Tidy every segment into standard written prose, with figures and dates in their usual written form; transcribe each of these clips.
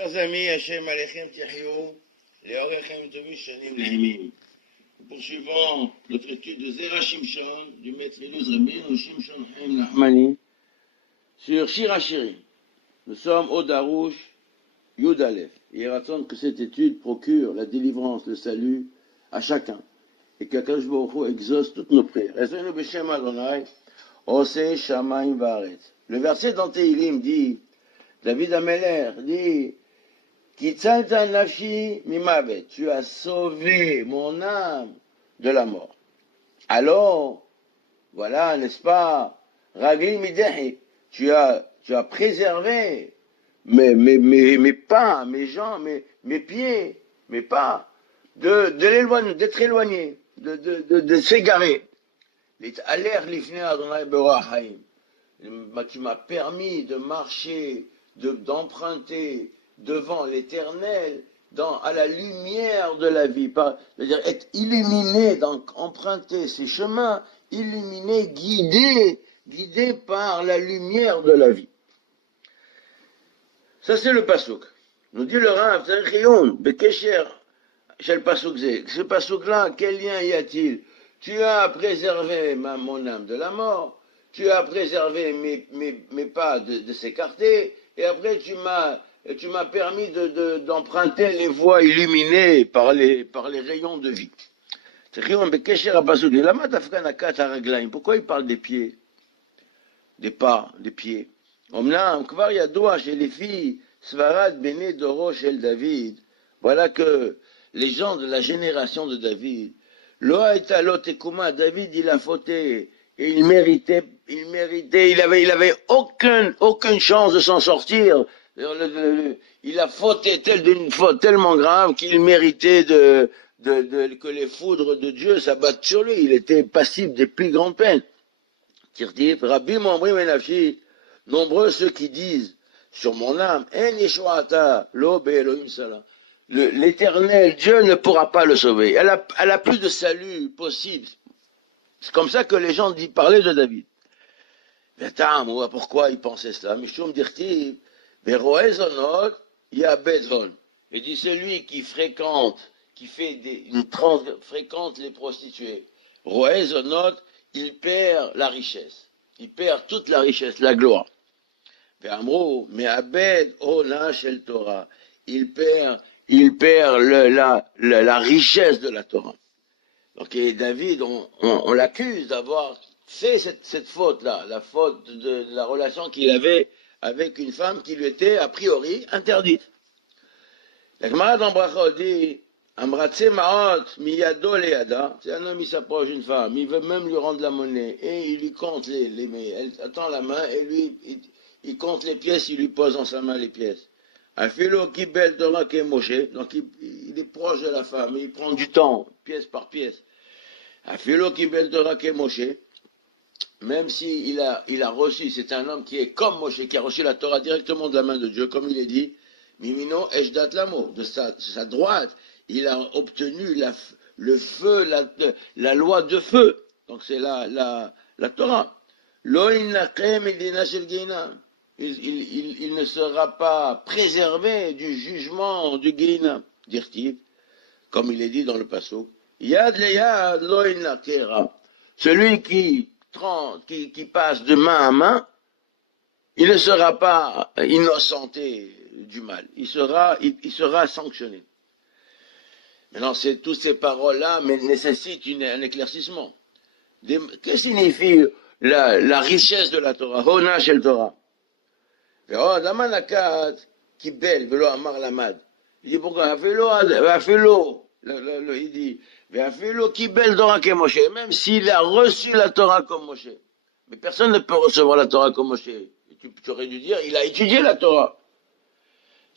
Chers amis, Hachem Alechem Tiahiou, les Orechem Tovu Shanim Lehimim. Poursuivons notre étude de Zera Shimshon, du maître Eluz Rabbeinu Shimshon Chaim Nachmani, sur Shir HaShirim. Nous sommes au Darouche Yud Aleph. Il raconte que cette étude procure la délivrance, le salut à chacun. Et qu'Akadosh Baruch Hu exauce toutes nos prières. Ezenu b'Shem Adonai, Oseh Shamayim Va'aretz. Le verset dans Tehilim dit, David Ameler dit, Kitzalta nafshi mimavet, tu as sauvé mon âme de la mort. Alors, voilà, n'est-ce pas, Ragli midehi, tu as préservé mes pas, mes jambes, mes pieds, mes pas, d'être éloigné, de s'égarer. Tu m'as permis de marcher, d'emprunter devant l'Éternel, à la lumière de la vie, c'est-à-dire être illuminé, donc emprunter ces chemins, illuminé, guidé par la lumière de la vie. Ça c'est le pasouk. Nous dit le Rav, ce pasouk-là, quel lien y a-t-il? Tu as préservé mon âme de la mort, tu as préservé mes pas de s'écarter, et après tu m'as permis d'emprunter les voies illuminées par les rayons de vie. Pourquoi il parle des pieds, des pas, des pieds? Voilà que les gens de la génération de David, David il a fauté, et il méritait, il avait aucune chance de s'en sortir. Il a fauté d'une faute tellement grave qu'il méritait que les foudres de Dieu s'abattent sur lui. Il était passible des plus grandes peines. Rabbi Mombri Menafshi, nombreux ceux qui disent sur mon âme, l'Éternel, Dieu ne pourra pas le sauver. Elle a plus de salut possible. C'est comme ça que les gens parlaient de David. Pourquoi ils pensaient cela? Mishum dirtiv, veroezonot, yabedhon. Il dit celui qui fréquente les prostituées. Roezonot, il perd la richesse. Il perd toute la richesse, la gloire. Mais abed ona shel Torah. Il perd la richesse de la Torah. Donc David, on l'accuse d'avoir fait cette faute-là, la faute de la relation qu'il avait avec une femme qui lui était a priori interdite. La Gemara dans Brachot dit, Amratse ma'ot miyado le'ada, c'est un homme, il s'approche d'une femme, il veut même lui rendre la monnaie, et il lui compte elle attend la main, et lui, il compte les pièces, il lui pose dans sa main les pièces. Afilo kibel Torah ke Moshe, donc il est proche de la femme, il prend du temps, pièce par pièce. Afilo kibel Torah ke Moshe, même si il a reçu, c'est un homme qui est comme Moshe, qui a reçu la Torah directement de la main de Dieu, comme il est dit, Mimino eshdat lamo, de sa droite, il a obtenu le feu, la loi de feu, donc c'est la Torah. Lo innachem edina shel gehinam. Il ne sera pas préservé du jugement du Guéhinam, dit-il, comme il est dit dans le passouk. Yad le yad lo innakera. Celui qui passe de main à main, il ne sera pas innocenté du mal. Il sera sanctionné. Maintenant, toutes ces paroles-là nécessitent un éclaircissement. Que signifie la richesse de la Torah? Hona shel Torah. Il dit pourquoi? Il dit, même s'il a reçu la Torah comme Moshe. Mais personne ne peut recevoir la Torah comme Moshe. Tu aurais dû dire, il a étudié la Torah.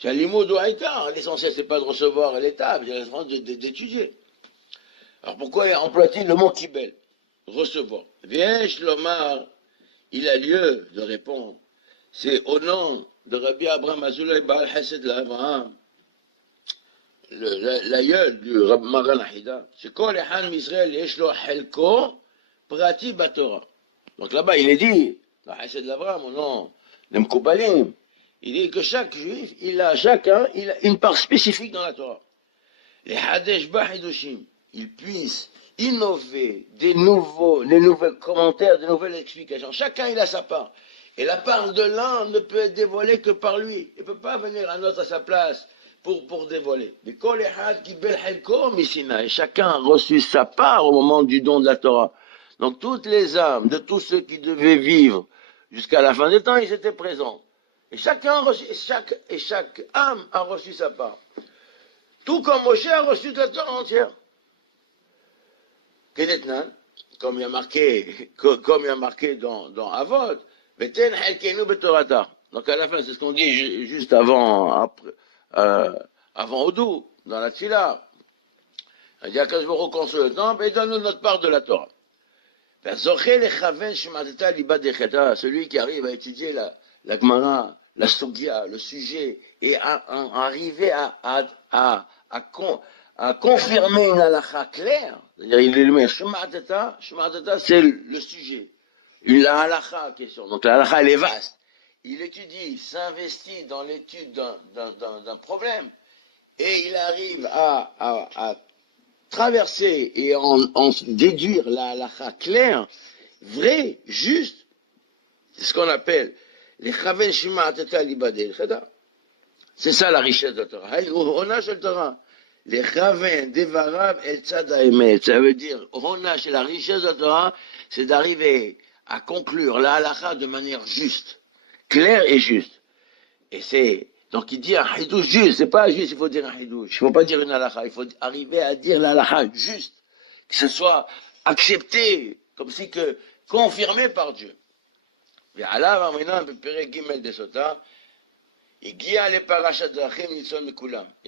L'essentiel, c'est pas de recevoir l'état, mais d'étudier. Alors pourquoi emploie-t-il le mot kibel? Recevoir. Viesh Lomar, il a lieu de répondre. C'est au nom de Rabbi Abraham Azoulay Baal Hesed l'Abraham, l'aïeul du Rabbi Maran Ahida. C'est Kol Echan Misraël Yeshlo Helko Prati Batorah. Donc là-bas, il est dit, la Hesed l'Abraham, au nom de Mkoubalim, Il dit que chaque juif, chacun, il a une part spécifique dans la Torah. Les Hadesh Bahidushim, ils puissent innover des nouveaux commentaires, des nouvelles explications. Chacun, il a sa part. Et la part de l'un ne peut être dévoilée que par lui. Il ne peut pas venir un autre à sa place pour dévoiler. Mais chacun a reçu sa part au moment du don de la Torah. Donc toutes les âmes de tous ceux qui devaient vivre jusqu'à la fin des temps, ils étaient présents. Et chaque âme a reçu sa part. Tout comme Moshe a reçu la Torah entière. Kedetnan, comme il y a marqué dans Avot, Veten Helkenu Betorata. Donc à la fin, c'est ce qu'on dit juste avant Odou, dans la Tfila. Il dit à Kajboro qu'on se le temple et donne-nous notre part de la Torah. Celui qui arrive à étudier la Gemara, la Sugia, le sujet, et à arriver à confirmer une halakha claire, c'est-à-dire il met Shmatata, c'est le sujet, la halakha question. Donc la halakha elle est vaste. Il étudie, il s'investit dans l'étude d'un problème, et il arrive à traverser et en déduire la halakha claire, vraie, juste. C'est ce qu'on appelle les chaven shmatata libadel chada. C'est ça la richesse de la Torah. Hona shel Torah. Les chaven devarav el tzad emet. Ça veut dire, hona c'est la richesse de la Torah, c'est d'arriver à conclure la halakha de manière juste, claire et juste. Et c'est donc il dit un hidouche juste, c'est pas juste, il faut dire un hidouche. Il faut pas dire une halakha, il faut arriver à dire la halakha juste, que ce soit accepté, comme si que confirmé par Dieu. Et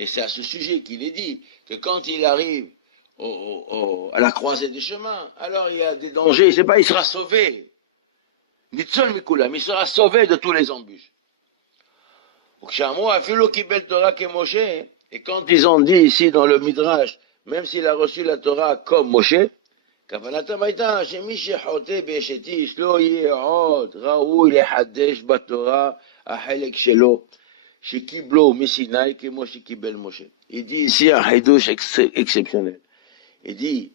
c'est à ce sujet qu'il est dit que quand il arrive à la croisée des chemins, alors il y a des dangers, c'est pas il sera sauvé. Il sera sauvé de tous les embûches. Et quand ils ont dit ici dans le Midrash, même s'il a reçu la Torah comme Moshe, כוונתם הייתה שמי שחוטא באשת איש לא יהיה עוד ראוי לחדש בתורה החלק שלו שקיבלו מסיני כמו שקיבל משה. Il dit ici un חידוש exceptionnel. Il dit,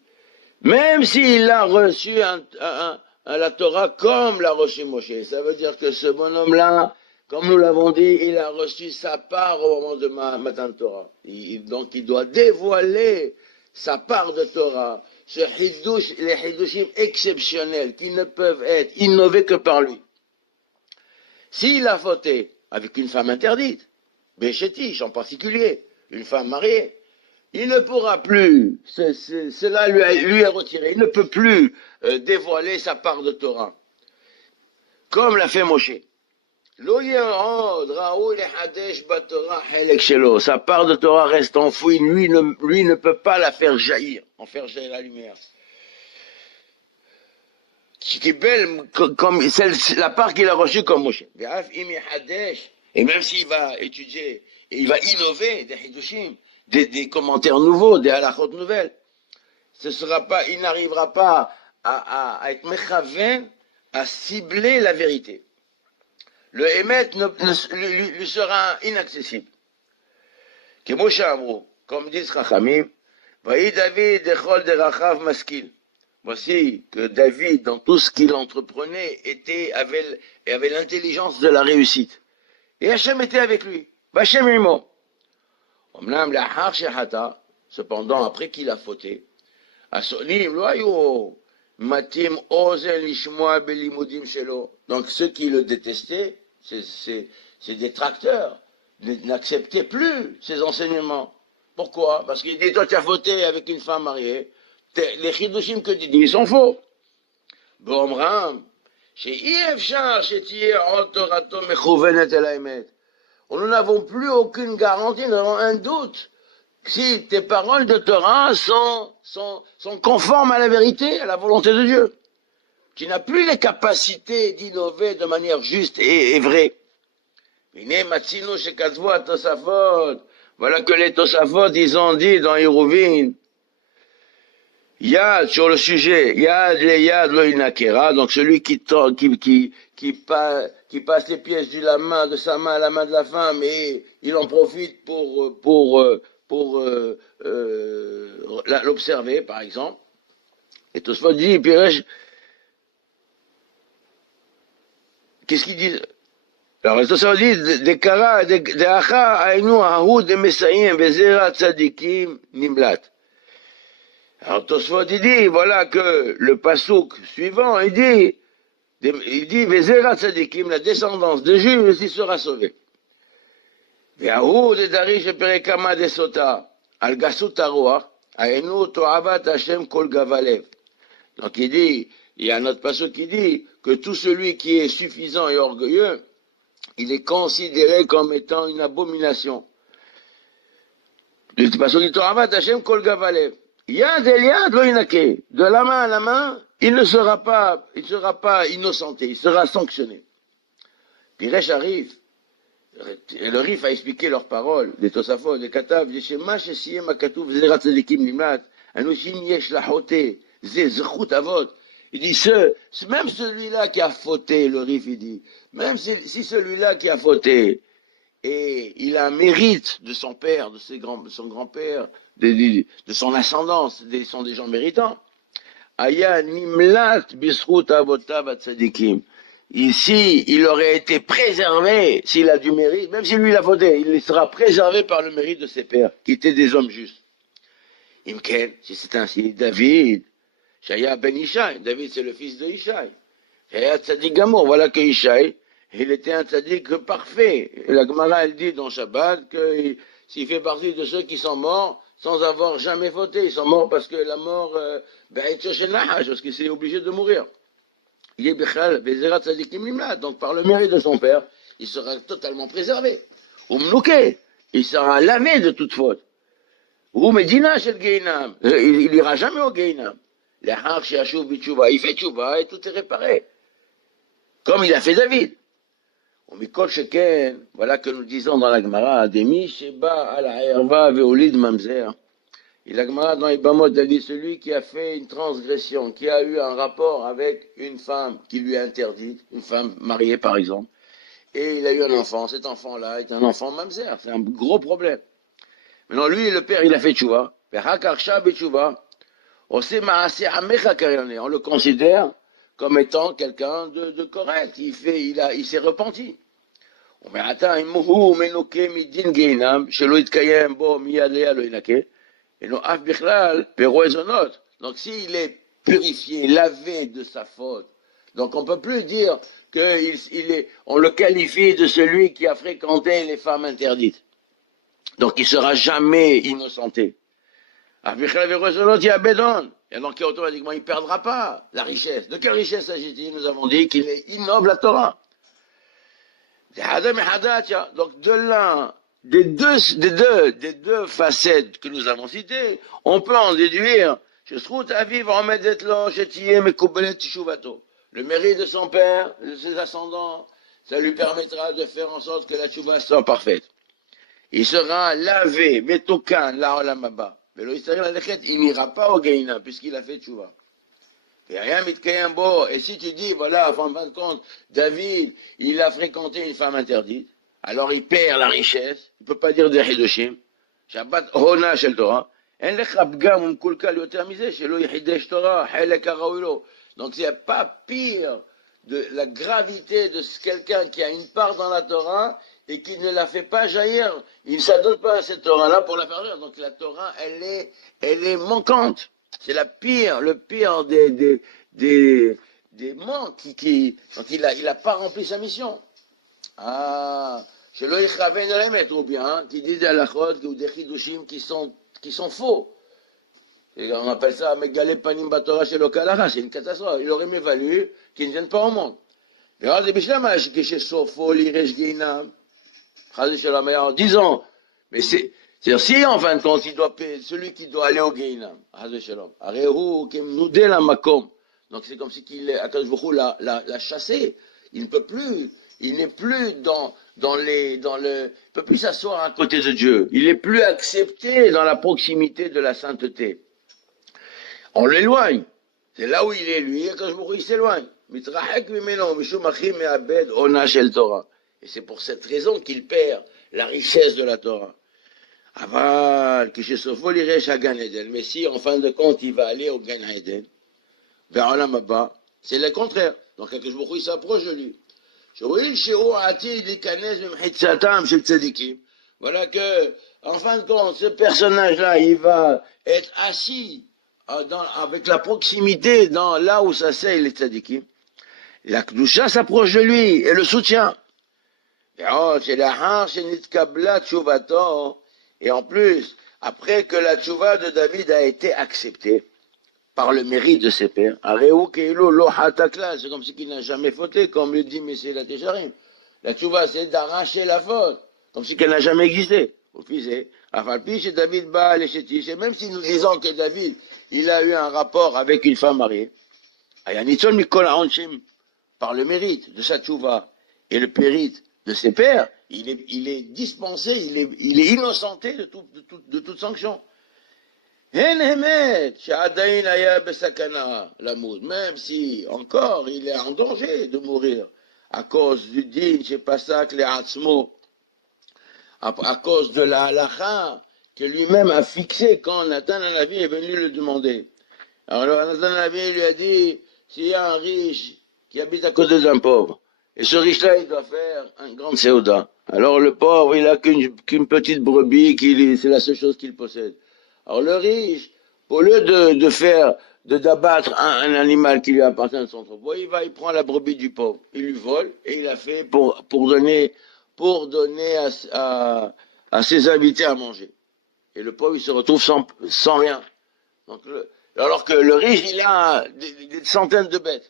même s'il a reçu la Torah comme l'a reçu Moshe, ça veut dire que ce bonhomme-là, comme nous l'avons dit, il a reçu sa part au moment de Matan Torah. Donc il doit dévoiler sa part de Torah. Les hidushim exceptionnels qui ne peuvent être innovés que par lui. S'il a fauté avec une femme interdite, Béchetish en particulier, une femme mariée, il ne pourra plus, cela lui est retiré, il ne peut plus dévoiler sa part de Torah, comme l'a fait Moshe. Sa part de Torah reste enfouie, lui ne peut pas la faire jaillir, en faire jaillir la lumière. Qui est belle, comme la part qu'il a reçue comme Moshe. Et même s'il va étudier, et il va innover des hidushim, des commentaires nouveaux, des halachot nouvelles, il n'arrivera pas à être mechaven, à cibler la vérité. Le émet lui sera inaccessible. Comme disent Chachamim, voici que David, dans tout ce qu'il entreprenait, avait l'intelligence de la réussite. Et Hachem était avec lui. Hachem est mort. Cependant, après qu'il a fauté, donc ceux qui le détestaient, ces détracteurs, n'acceptaient plus ses enseignements. Pourquoi? Parce qu'il dit, toi tu as fauté avec une femme mariée, les chidushim que tu dis, ils sont faux. Nous n'avons plus aucune garantie, nous avons un doute. Si tes paroles de Torah sont conformes à la vérité, à la volonté de Dieu. Tu n'as plus les capacités d'innover de manière juste et vraie. Voilà que les Tosafot, ils ont dit dans Hérouvin, Yad, sur le sujet, Yad le Yad lo inakera, donc celui qui passe les pièces de sa main à la main de la femme et il en profite pour l'observer, par exemple. Et Tosfot dit, Piresh, qu'est-ce qu'il dit? Alors, Tosfot dit, Dekara, Deacha, Ainu, Ahud, Mesayim, Vezera, Tzadikim, Nimlat. Alors Tosfot dit, voilà que le pasouk suivant, il dit, Vezera Tzadikim, la descendance de Jules, il sera sauvé. Ve'ahud et Darish Perekama de Sota, al Gasut Aruach, Aenu Toavat Hashem Kol Gavalev. Donc il y a un autre pasouk qui dit que tout celui qui est suffisant et orgueilleux, il est considéré comme étant une abomination. Le pasouk dit Toavat Hashem Kol Gavalev. Yad el yad lo inake. De la main à la main, il ne sera pas innocenté, il sera sanctionné. Piresh arrive, et le Rif a expliqué leurs paroles, des Tosafot, des Katav, des Shema, Shesiyem, Akatouf, Zerat Tzadikim Nimlat, Anushim Yesh Lachote, Zechut Avot. Il dit, même celui-là qui a fauté, le Rif, il dit, même si celui-là qui a fauté, et il a un mérite de son père, de son grand-père, de son ascendance, ils sont des gens méritants. Aya nimlat bisrut avotav atzadikim. Ici, il aurait été préservé s'il a du mérite, même si lui il a fauté, il sera préservé par le mérite de ses pères, qui étaient des hommes justes. Imken, si c'est ainsi, David, Shaya ben Ishaï, David c'est le fils de Ishaï. Shaya tzadik gamour, voilà que Ishaï, il était un tzaddik parfait. Et la Gemara, elle dit dans Shabbat que s'il fait partie de ceux qui sont morts sans avoir jamais fauté, ils sont morts parce que la mort, parce qu'il s'est obligé de mourir. Il est Bechal, Bezerat Tzadikim Nimlat, donc par le mérite de son père, il sera totalement préservé. Ou Mnouké, il sera lavé de toute faute. Ou Medina Shel Geinam, il ira jamais au Geinam. L'Achar Sheashuv Bitshuva, il fait Tshuva et tout est réparé. Comme il a fait David. Mikol Sheken, voilà que nous disons dans la Gemara, Demi Sheba ala Erva veolid mamzer. Et la Gemara dans Ibamot, elle dit celui qui a fait une transgression, qui a eu un rapport avec une femme qui lui est interdite, une femme mariée par exemple, et il a eu un enfant, cet enfant-là est un enfant mamzer, c'est un gros problème. Maintenant lui, le père, il a fait tchouva, on le considère comme étant quelqu'un de correct, il s'est repenti. Donc s'il est purifié, lavé de sa faute, donc on ne peut plus dire qu'on le qualifie de celui qui a fréquenté les femmes interdites. Donc il ne sera jamais innocenté. Et donc automatiquement il ne perdra pas la richesse. De quelle richesse s'agit-il? Nous avons dit qu'il est innoble la Torah. Donc de l'un des deux facettes que nous avons citées, on peut en déduire le mérite de son père, de ses ascendants, ça lui permettra de faire en sorte que la tchouva soit parfaite. Il sera lavé, metokan, la olamaba. Mais il n'ira pas au Geina puisqu'il a fait tchouva. Et si tu dis, voilà, en fin de compte, David, il a fréquenté une femme interdite, alors il perd la richesse, il ne peut pas dire des Hidoshim, Shabbat Hona Shel Torah, donc il n'y a pas pire de la gravité de quelqu'un qui a une part dans la Torah et qui ne la fait pas jaillir, il ne s'adonne pas à cette Torah-là pour la faire jaillir. Donc la Torah, elle est manquante. C'est le pire des manques quand il a pas rempli sa mission. Chez le Yechaven de mettre ou bien, qui disent des halachot ou des chidushim qui sont faux. Et on appelle ça Megale Panim Batora chez le Kalacha, c'est une catastrophe. Il aurait mieux valu qu'ils ne viennent pas au monde. Mais alors, des Bishlama, chez Sofo, l'Iresh Geinam, en disant, mais c'est-à-dire, si en fin de compte, celui qui doit aller au Geinam, donc c'est comme si Akadosh Baruch Hu l'a chassé. Il ne peut plus, il n'est plus il peut plus s'asseoir à côté de Dieu. Il est plus accepté dans la proximité de la sainteté. On l'éloigne. C'est là où il est, lui, et quand je il s'éloigne. Mitrahek mimeno, mishum achim me'abed ona shel Torah. Et c'est pour cette raison qu'il perd la richesse de la Torah. Aval, kishisofo l'iresh à Gan Eden. Mais si, en fin de compte, il va aller au Gan Eden, vers Olam Haba, c'est le contraire. Donc, quand je il s'approche de lui. Voilà que, en fin de compte, ce personnage-là, il va être assis avec la proximité là où s'asseyent les tzadikim. La Kedusha s'approche de lui et le soutient. Et en plus, après que la tchouva de David a été acceptée par le mérite de ses pères, c'est comme si il n'a jamais fauté, comme le dit Messé la Técharim. La tchouva, c'est d'arracher la faute, comme si elle n'a jamais existé. Et même si nous disons que David, il a eu un rapport avec une femme mariée, par le mérite de sa tchouva et le mérite de ses pères, il est dispensé, il est innocenté de toute sanction. Même si encore il est en danger de mourir à cause du din chez Pasak les Atzmo, à cause de la halakha que lui-même a fixé quand Nathan Hanavi est venu le demander. Alors Nathan Hanavi lui a dit, s'il y a un riche qui habite à côté d'un pauvre, et ce riche-là, il doit faire un grand séouda. Alors le pauvre, il a qu'une petite brebis, c'est la seule chose qu'il possède. Alors le riche, au lieu d'abattre un animal qui lui appartient de son troupeau, il prend la brebis du pauvre, il lui vole, et il a fait pour donner à ses invités à manger. Et le pauvre, il se retrouve sans rien. Donc, alors que le riche, il a des centaines de bêtes.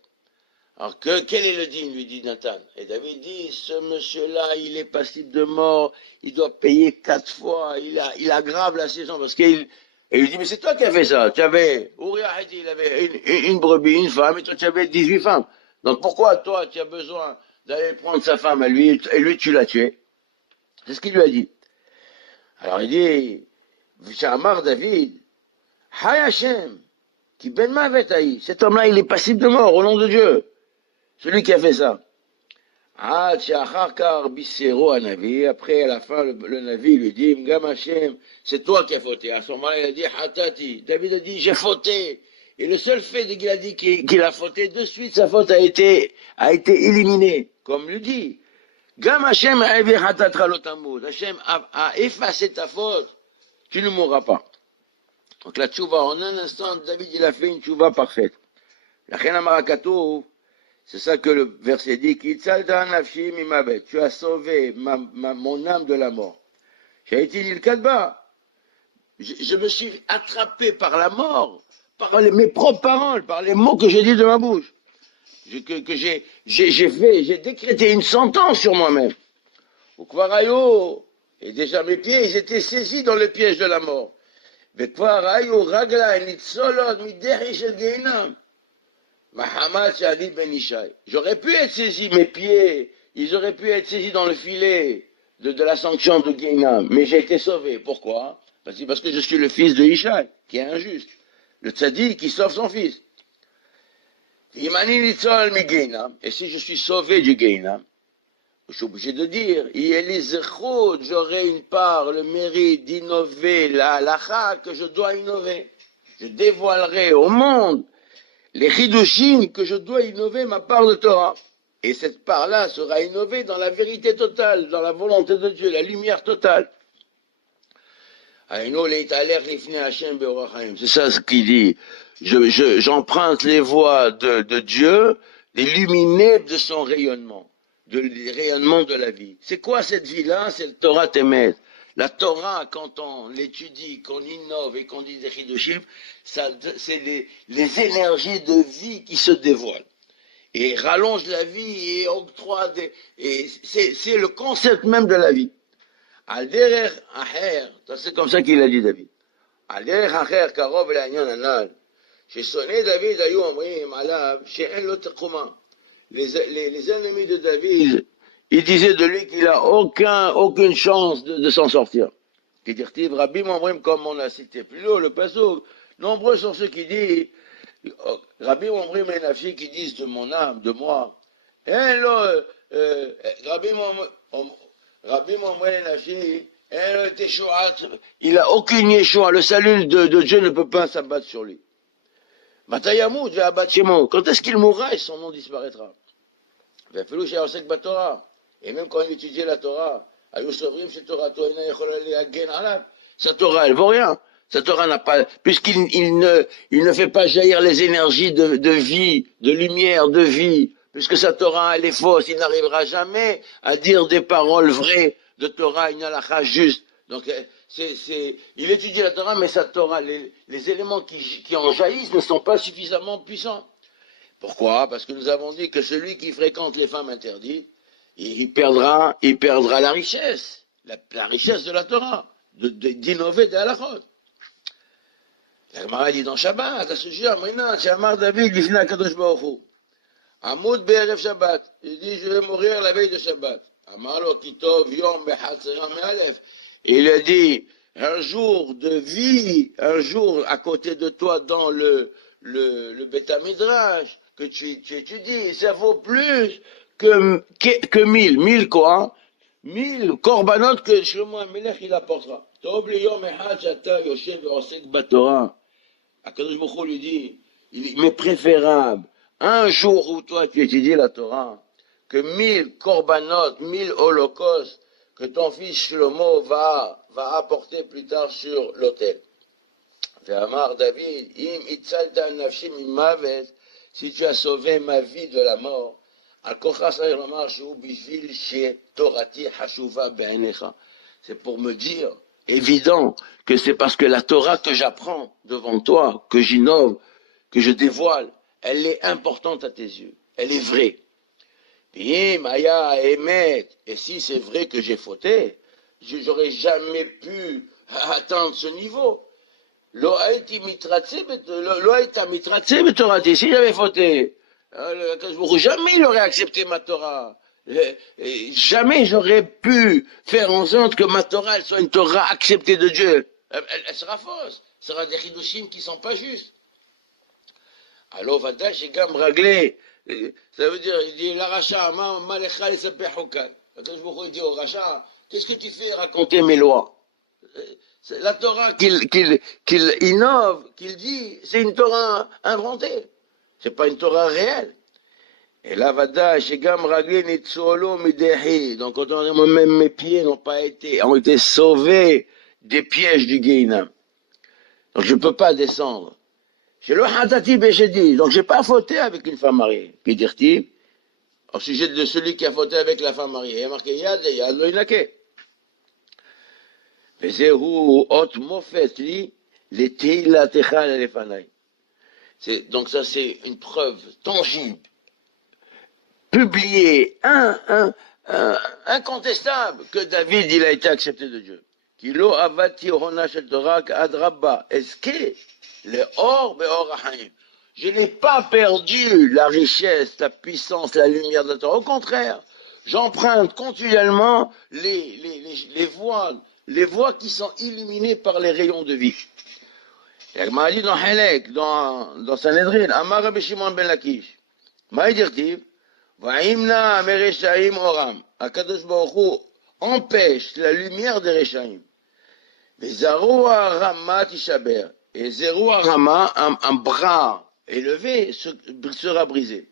Alors quel est le digne, lui dit Nathan. Et David dit, ce monsieur-là, il est passible de mort, il doit payer 4 fois, il aggrave la saison, parce et il lui dit, mais c'est toi qui as fait ça. Tu avais, Uriah, il avait une brebis, une femme, et toi tu avais 18 femmes. Donc pourquoi toi tu as besoin d'aller prendre sa femme à lui, et lui tu l'as tué? C'est ce qu'il lui a dit. Alors il dit, Shamar David, Hay Hashem, qui ben mavet haï. Cet homme-là, il est passible de mort, au nom de Dieu. Celui qui a fait ça. Après, à la fin, le Navi lui dit, Mgam Hashem, c'est toi qui as fauté. À ce moment-là, il a dit, Hatati. David a dit, j'ai fauté. Et le seul fait qu'il a dit qu'il a fauté, de suite, sa faute a été éliminée. Comme lui dit, Gam Hashem Hashem a effacé ta faute. Tu ne mourras pas. Donc la tchouva, en un instant, David, il a fait une tchouva parfaite. La Chena Marakatou, c'est ça que le verset dit, tu as sauvé mon âme de la mort. J'ai été dit le Kadba. Je me suis attrapé par la mort, par mes propres paroles, par les mots que j'ai dit de ma bouche. J'ai décrété une sentence sur moi-même. Au Kvarayo, et déjà mes pieds, ils étaient saisis dans le piège de la mort. J'aurais pu être saisi, mes pieds, ils auraient pu être saisis dans le filet de la sanction de Guénam, mais j'ai été sauvé. Pourquoi? Parce que je suis le fils de Ishai, qui est injuste. Le tzaddik qui sauve son fils. Et si je suis sauvé du Guénam, je suis obligé de dire, j'aurai une part, le mérite d'innover la halakha que je dois innover. Je dévoilerai au monde les chidushim que je dois innover ma part de Torah. Et cette part-là sera innovée dans la vérité totale, dans la volonté de Dieu, la lumière totale. C'est ça ce qu'il dit. J'emprunte les voies de Dieu, les lumineux de son rayonnement, les rayonnements de la vie. C'est quoi cette vie-là? C'est le Torah Temet. La Torah, quand on l'étudie, qu'on innove et qu'on dit des chidushim, c'est les énergies de vie qui se dévoilent et rallongent la vie et octroient c'est le concept même de la vie. C'est comme ça qu'il a dit David. Les ennemis de David, ils disaient de lui qu'il a aucune chance de s'en sortir. Comme on a cité plus haut, le pasuk, Nombreux sont ceux qui disent, Rabbi Omri Menafshi, qui disent de mon âme, de moi, Rabbi Omri Menafshi, il n'a aucune Yeshua, le salut de Dieu ne peut pas s'abattre sur lui. Matayamut ve'abatshemo, quand est-ce qu'il mourra et son nom disparaîtra? Et même quand il étudiait la Torah, sa Torah, elle vaut rien. Sa Torah n'a pas, puisqu'il ne fait pas jaillir les énergies de vie, de lumière, de vie, puisque sa Torah, elle est fausse, il n'arrivera jamais à dire des paroles vraies de Torah, une halakha juste. Donc, il étudie la Torah, mais sa Torah, les éléments qui en jaillissent ne sont pas suffisamment puissants. Pourquoi? Parce que nous avons dit que celui qui fréquente les femmes interdites, il perdra la richesse de la Torah, d'innover des halakhot. La Gemara dit dans Shabbat, à ce sujet, Amar David, Lifnei HaKadosh Baruch Hu, Amoud Be'erev Shabbat, il dit, je vais mourir la veille de Shabbat. Amar lo Kitov Yom Bechatzera Me'alef. Il a dit, un jour de vie, un jour à côté de toi dans le Beth Midrash, que tu étudies, ça vaut plus que 1000 quoi, 1000 korbanot que Shlomo HaMelech il apportera. Tov li yom echad shata yoshev ve'osek batorah. Akadosh Baruch Hu lui dit, il m'est préférable un jour où toi tu étudies la Torah que 1000 korbanot, 1000 holocaustes que ton fils Shlomo va apporter plus tard sur l'autel. Ve'amar David, im itzalta nafshi mimavet, si tu as sauvé ma vie de la mort, c'est pour me dire, évident, que c'est parce que la Torah que j'apprends devant toi, que j'innove, que je dévoile, elle est importante à tes yeux, elle est vraie. Et si c'est vrai que j'ai fauté, j'aurais jamais pu atteindre ce niveau. Si j'avais fauté, jamais il aurait accepté ma Torah. Jamais j'aurais pu faire en sorte que ma Torah elle soit une Torah acceptée de Dieu. Elle sera fausse. Ce sera des chidushim qui ne sont pas justes. Alors, Vadash et Gam Raglé, ça veut dire, il dit, la Racha, Malecha et Sapehoukan. Il dit au Racha, qu'est-ce que tu fais raconter mes lois? La Torah qu'il innove, qu'il dit, c'est une Torah inventée. C'est pas une Torah réelle. Et là, Vadash et Gam Raglé Nitzolo Midehi. Donc, même mes pieds ont été sauvés des pièges du Guéinam. Donc, je ne peux pas descendre. J'ai le Hatati Béchedi, donc j'ai pas fauté avec une femme mariée. Puis dire-t-il, au sujet de celui qui a fauté avec la femme mariée, il y a marqué Yad lo inake. Vezehu ot mofet li le teila techal lefanai. Donc ça c'est une preuve tangible, publiée, incontestable, que David il a été accepté de Dieu. Kilo avati hona shel Torah adrabba. Est-ce que le or be'orahim. Je n'ai pas perdu la richesse, la puissance, la lumière de la Torah. Au contraire, j'emprunte continuellement les voies qui sont illuminées par les rayons de vie. Il m'a dit dans Halek, dans Sanhedrin, Amar Rabbi Shimon ben Lakish, ma dirtiv, Va'imna mereshaim oram. Akadosh Baruch Hu empêche la lumière des Reshaim. Vezaroua Rama Tishaber. Et Zéroua Rama, un bras élevé, sera brisé.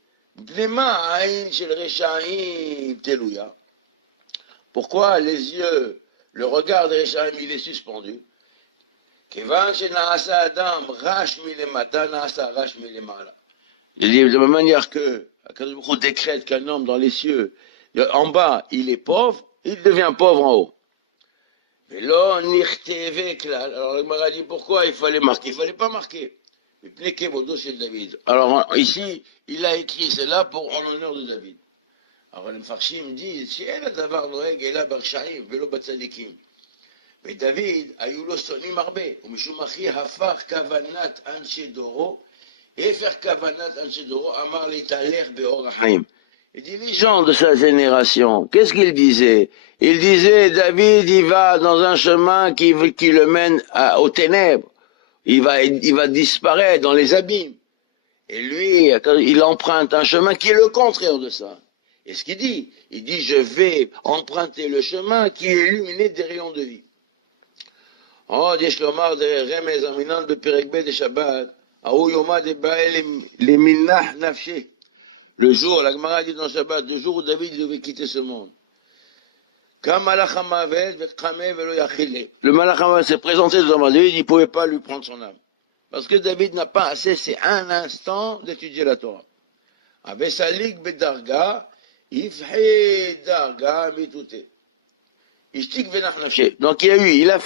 Pourquoi les yeux, le regard des Reshaim, il est suspendu? Il dit de la même manière que Akadosh décrète qu'un homme dans les cieux, en bas, il est pauvre, il devient pauvre en haut. Mais là, alors le Gemara dit pourquoi il fallait marquer? Il ne fallait pas marquer. Alors ici, il a écrit cela en l'honneur de David. Alors les Mfarshim disent, si elle a d'avoir l'oeg, elle a barshaim, velo batzadikim. Mais David, ayulo sonim arbe, umishumachi hafar kavanat anshe doro, et faire kavanat anshe doro, amar l'italer beorachaim. Il dit, les gens de sa génération, qu'est-ce qu'ils disaient? Ils disaient, David, il va dans un chemin qui le mène aux ténèbres. il va disparaître dans les abîmes. Et lui, il emprunte un chemin qui est le contraire de ça. Et ce qu'il dit, il dit, je vais emprunter le chemin qui est illuminé des rayons de vie. עוד יש לומר דרך רמז המינן בפרק ב' דשבת, ההוא יומא דבעי למנח נפשי. Le jour, la Gemara dit dans Shabbat, le jour où David devait quitter ce monde. Comme Malach HaMavet v'chame v'lo yachile. Le Malach HaMavet s'est présenté devant David, il ne pouvait pas lui prendre son âme. Parce que David n'a pas cessé un instant d'étudier la Torah. Avesalik bedarga, ifhe darga mitute. Donc il a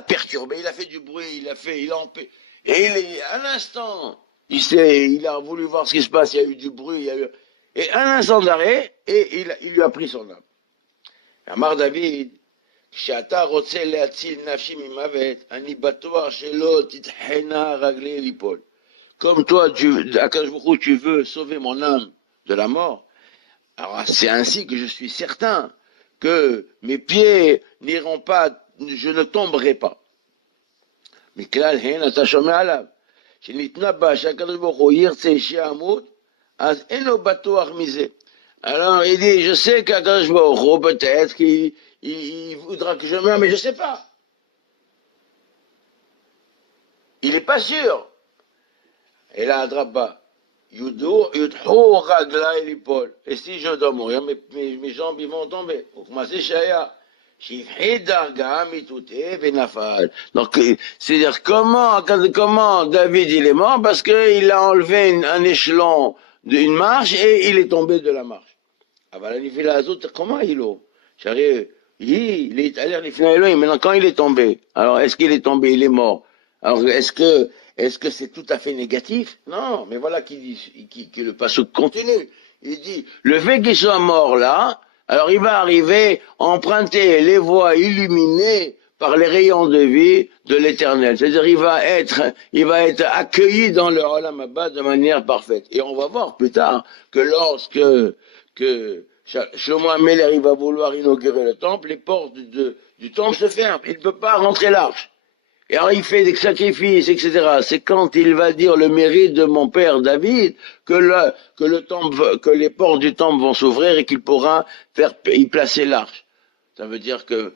perturbé, il a fait du bruit, il a empêché. Et un instant, il a voulu voir ce qui se passe, il y a eu du bruit, et un instant d'arrêt, et il lui a pris son âme. Amar David, כשאתה רוצה להציל נפשי ממוות, אני בטוח שלא תתחנה רגלי ליפול. Comme toi, Akadosh Baruch Hu, tu veux sauver mon âme de la mort, alors c'est ainsi que je suis certain que mes pieds n'iront pas, je ne tomberai pas. מכלל הן אתה שומע עליו, שניתנה בה שהקדוש ברוך הוא ירצה שימות, אז אין לו בטוח מזה. Alors il dit, je sais qu'Akadosh Baruch Hu, peut-être qu'il voudra que je meure, mais je ne sais pas. Il n'est pas sûr. Et là, Adraba, Yudhu ragla et l'ipol. Et si je dois mourir, mes jambes ils vont tomber. Donc, c'est-à-dire comment David il est mort? Parce qu'il a enlevé un échelon d'une marche et il est tombé de la marche. Comment il est allé maintenant quand il est tombé. Alors, est-ce qu'il est tombé? Il est mort. Alors, est-ce que c'est tout à fait négatif? Non, mais voilà que le passage continue. Il dit, le fait qu'il soit mort là, alors il va arriver à emprunter les voies illuminées par les rayons de vie de l'éternel. C'est-à-dire, il va être accueilli dans le Olam Haba de manière parfaite. Et on va voir plus tard que lorsque Shlomo HaMelech va vouloir inaugurer le temple, les portes du temple se ferment. Il ne peut pas rentrer l'arche. Et alors il fait des sacrifices, etc. C'est quand il va dire le mérite de mon père David que les portes du temple vont s'ouvrir et qu'il pourra y placer l'arche. Ça veut dire que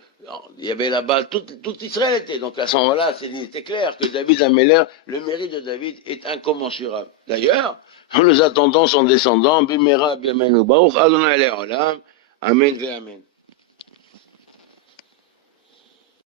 il y avait là-bas tout Israël était. Donc à ce moment-là, c'était clair que David HaMelech, le mérite de David est incommensurable. D'ailleurs, nous attendons son descendant, Bimera Biamenu Baruch Adonai Le'olam, Amen ve Amen.